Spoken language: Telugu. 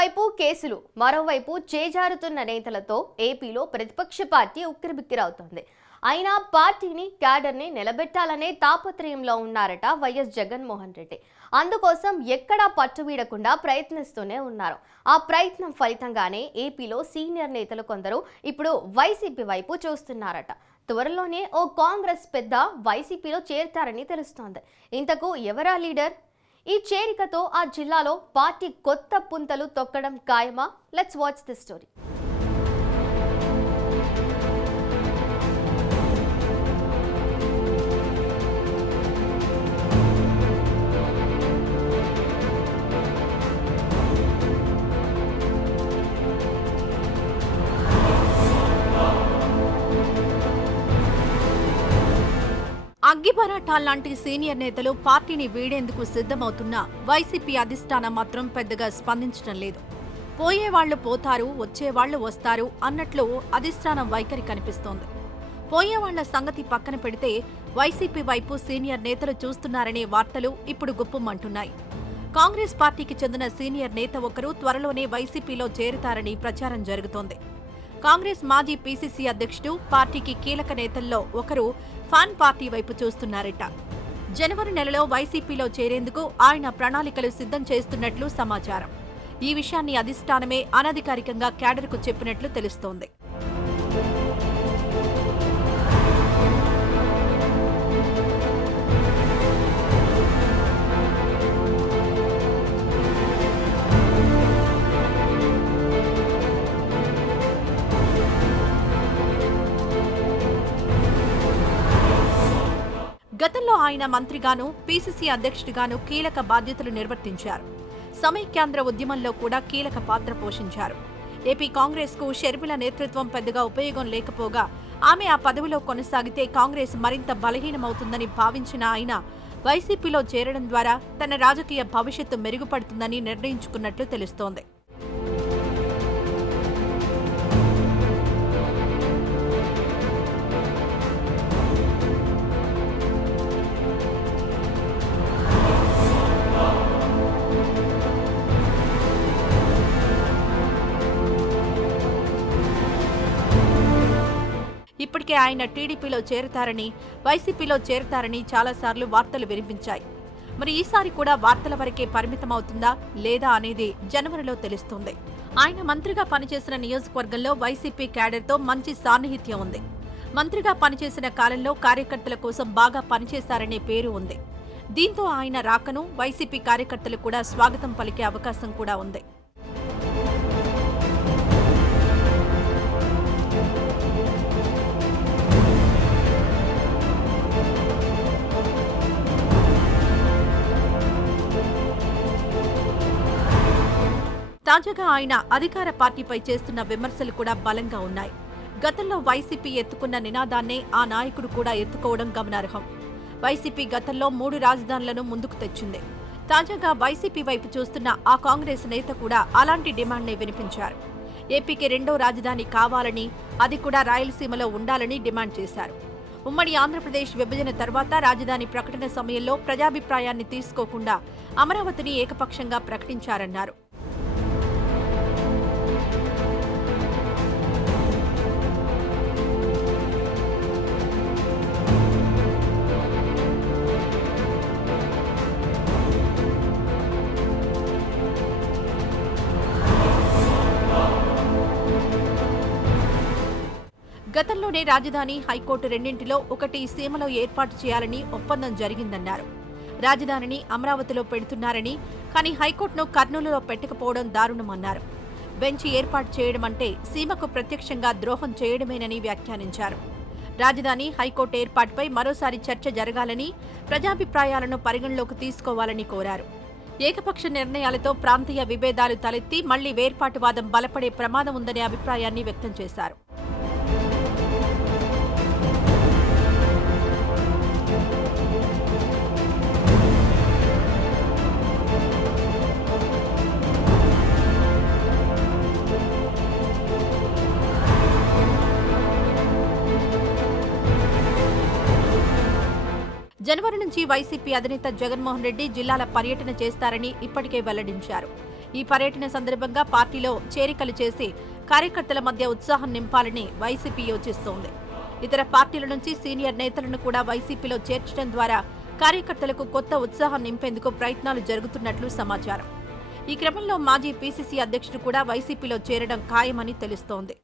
ఓవైపు కేసులు మరోవైపు చేజారుతున్న నేతలతో ఏపీలో ప్రతిపక్ష పార్టీ ఉక్కిరిబిక్కిరవుతోంది. అయినా పార్టీని క్యాడర్ని నిలబెట్టాలనే తాపత్రయంలో ఉన్నారట వైఎస్ జగన్మోహన్ రెడ్డి. అందుకోసం ఎక్కడా పట్టువీడకుండా ప్రయత్నిస్తూనే ఉన్నారు. ఆ ప్రయత్నం ఫలితంగానే ఏపీలో సీనియర్ నేతలు కొందరు ఇప్పుడు వైసీపీ వైపు చూస్తున్నారట. త్వరలోనే ఓ కాంగ్రెస్ పెద్ద వైసీపీలో చేరతారని తెలుస్తోంది. ఇంతకు ఎవరా లీడర్? ఈ చేరికతో ఆ జిల్లాలో పార్టీ కొత్త పుంతలు తొక్కడం ఖాయమా? లెట్స్ వాచ్ ది స్టోరీ అగ్గిపరాటా లాంటి సీనియర్ నేతలు పార్టీని వీడేందుకు సిద్ధమవుతున్నా వైసీపీ అధిష్టానం మాత్రం పెద్దగా స్పందించడం లేదు. పోయేవాళ్ళు పోతారు వచ్చేవాళ్ళు వస్తారు అన్నట్లు అధిష్టానం వైఖరి కనిపిస్తోంది. పోయేవాళ్ళ సంగతి పక్కన పెడితే వైసీపీ వైపు సీనియర్ నేతలు చూస్తున్నారనే వార్తలు ఇప్పుడు గుప్పమంటున్నాయి. కాంగ్రెస్ పార్టీకి చెందిన సీనియర్ నేత ఒకరు త్వరలోనే వైసీపీలో చేరుతారని ప్రచారం జరుగుతోంది. కాంగ్రెస్ మాజీ పీసీసీ అధ్యక్షుడు పార్టీకి కీలక నేతల్లో ఒకరు ఫాన్ పార్టీ వైపు చూస్తున్నారట. జనవరి నెలలో వైసీపీలో చేరేందుకు ఆయన ప్రణాళికలు సిద్ధం చేస్తున్నట్లు సమాచారం. ఈ విషయాన్ని అధిష్టానమే అనధికారికంగా క్యాడర్కు చెప్పినట్లు తెలుస్తోంది. గతంలో ఆయన మంత్రిగాను పీసీసీ అధ్యక్షుడిగాను కీలక బాధ్యతలు నిర్వర్తించారు. సమైక్యాంధ్ర ఉద్యమంలో కూడా కీలక పాత్ర పోషించారు. ఏపీ కాంగ్రెస్కు షర్మిల నేతృత్వం పెద్దగా ఉపయోగం లేకపోగా ఆమె ఆ పదవిలో కొనసాగితే కాంగ్రెస్ మరింత బలహీనమవుతుందని భావించిన ఆయన వైసీపీలో చేరడం ద్వారా తన రాజకీయ భవిష్యత్తు మెరుగుపడుతుందని నిర్ణయించుకున్నట్లు తెలుస్తోంది. అందుకే ఆయన టీడీపీలో చేరతారని వైసీపీలో చేరతారని చాలాసార్లు వార్తలు వినిపించాయి. మరి ఈసారి కూడా వార్తల వరకే పరిమితమవుతుందా లేదా అనేది జనవరిలో తెలుస్తుంది. ఆయన మంత్రిగా పనిచేసిన నియోజకవర్గంలో వైసీపీ క్యాడర్తో మంచి సాన్నిహిత్యం ఉంది. మంత్రిగా పనిచేసిన కాలంలో కార్యకర్తల కోసం బాగా పనిచేశారనే పేరు ఉంది. దీంతో ఆయన రాకను వైసీపీ కార్యకర్తలు కూడా స్వాగతం పలికే అవకాశం కూడా ఉంది. తాజాగా ఆయన అధికార పార్టీపై చేస్తున్న విమర్శలు కూడా బలంగా ఉన్నాయి. గతంలో వైసీపీ ఎత్తుకున్న నినాదాన్నే ఆ నాయకుడు కూడా ఎత్తుకోవడం గమనార్హం. వైసీపీ గతంలో మూడు రాజధానులను ముందుకు తెచ్చింది. తాజాగా వైసీపీ వైపు చూస్తున్న ఆ కాంగ్రెస్ నేత కూడా అలాంటి డిమాండ్నే వినిపించారు. ఏపీకి రెండో రాజధాని కావాలని అది కూడా రాయలసీమలో ఉండాలని డిమాండ్ చేశారు. ఉమ్మడి ఆంధ్రప్రదేశ్ విభజన తర్వాత రాజధాని ప్రకటన సమయంలో ప్రజాభిప్రాయాన్ని తీసుకోకుండా అమరావతిని ఏకపక్షంగా ప్రకటించారన్నారు. గతంలోనే రాజధాని హైకోర్టు రెండింటిలో ఒకటి సీమలో ఏర్పాటు చేయాలని ఒప్పందం జరిగిందన్నారు. రాజధానిని అమరావతిలో పెడుతున్నారని కానీ హైకోర్టును కర్నూలులో పెట్టకపోవడం దారుణమన్నారు. బెంచ్ ఏర్పాటు చేయడం అంటే సీమకు ప్రత్యక్షంగా ద్రోహం చేయడమేనని వ్యాఖ్యానించారు. రాజధాని హైకోర్టు ఏర్పాటుపై మరోసారి చర్చ జరగాలని ప్రజాభిప్రాయాలను పరిగణలోకి తీసుకోవాలని కోరారు. ఏకపక్ష నిర్ణయాలతో ప్రాంతీయ విభేదాలు తలెత్తి మళ్ళీ వేర్పాటువాదం బలపడే ప్రమాదం ఉందనే అభిప్రాయాన్ని వ్యక్తం చేశారు. జనవరి నుంచి వైసీపీ అధినేత జగన్మోహన్ రెడ్డి జిల్లాల పర్యటన చేస్తారని ఇప్పటికే వెల్లడించారు. ఈ పర్యటన సందర్భంగా పార్టీలో చేరికలు చేసి కార్యకర్తల మధ్య ఉత్సాహం నింపాలని వైసీపీ యోచిస్తోంది. ఇతర పార్టీల నుంచి సీనియర్ నేతలను కూడా వైసీపీలో చేర్చడం ద్వారా కార్యకర్తలకు కొత్త ఉత్సాహం నింపేందుకు ప్రయత్నాలు జరుగుతున్నట్లు సమాచారం. ఈ క్రమంలో మాజీ పీసీసీ అధ్యక్షుడు కూడా వైసీపీలో చేరడం ఖాయమని తెలుస్తోంది.